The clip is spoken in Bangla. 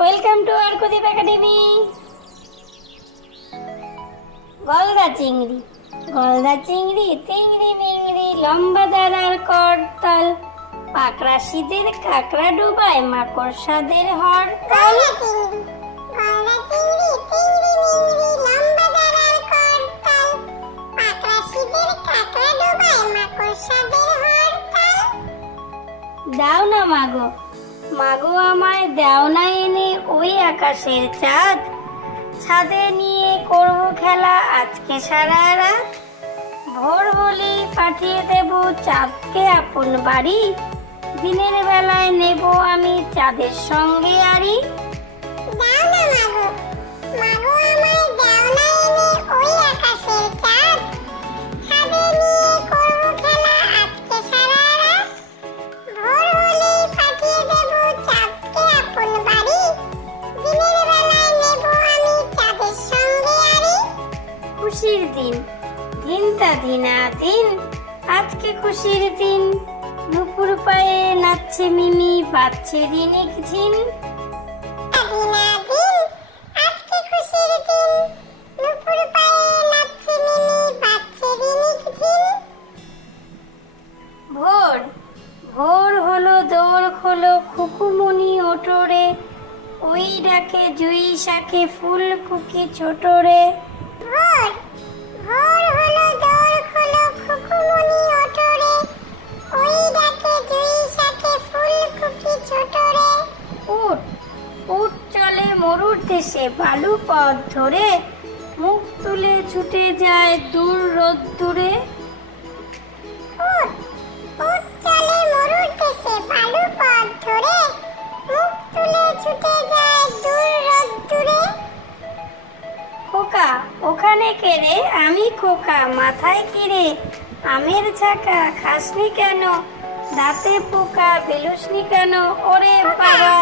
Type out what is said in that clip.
Welcome to আরকুদীপ academy. গলদা চিংড়ি, গলদা চিংড়ি চিংড়ি মিংড়ি, লম্বা দানার করতল, পাকড়া শীতের কাঁকড়া ডুবায় মাকড়সাদের হরতাল। দাও না মাগো, মাগো আমায় দাও না এনে ওই আকাশের চাঁদ, ছাদে নিয়ে করব খেলা আজকে সারা রাত। ভোর বলি পাঠিয়ে দেব চাঁদকে আপন বাড়ি, দিনের বেলায় নেব আমি চাঁদের সঙ্গে আড়ি। দাও না মাগো, মাগো আমায় দাও না এনে ওই আকাশের চাঁদ, ছাদে নিয়ে করব খেলা আজকে সারা রাত। ভোর হলে পাঠিয়ে দেব চাঁদকে আপন বাড়ি, দিনের বেলায় নেব আমি চাঁদের সঙ্গে আড়ি। খুশির দিন, দিনটা দিনাদিন, আজকে খুশির দিন, নুপুর পায়ে নাচছে মিমি, বাজছে রিনিক ঝিন। দিনাদিন, আজকে খুশির দিন, নুপুর পায়ে নাচছে মিমি, বাজছে রিনিক ঝিন। ভোর ভোর হলো, দৌড় খোলো খুকুমনি ওঠরে, ওই ডাকে জুই শাকে ফুলকুকি ছোটরে। ভোর ভোর হলো, দৌড় খোলো খুকুমনি ওঠরে, ওই ডাকে জুই শাকে ফুলকুকি ছোটরে। উঠ উঠ চলে মরুর দেশে বালু পথ ধরে, মুখ তুলে ছুটে যায় দূর রোদ্দুরে। উঠ উঠ চলে মরুর দেশে বালু পথ ধরে, মুখ তুলে ছুটে যায় দূর রোদ্দুরে। খোকা ওখানে কেড়ে, আমি খোকা মাথায় কিরে, আমের ঝাঁকা খাসনি কেন, দাঁতে পোকা বেলুসনি কেন, ওরে বাবা।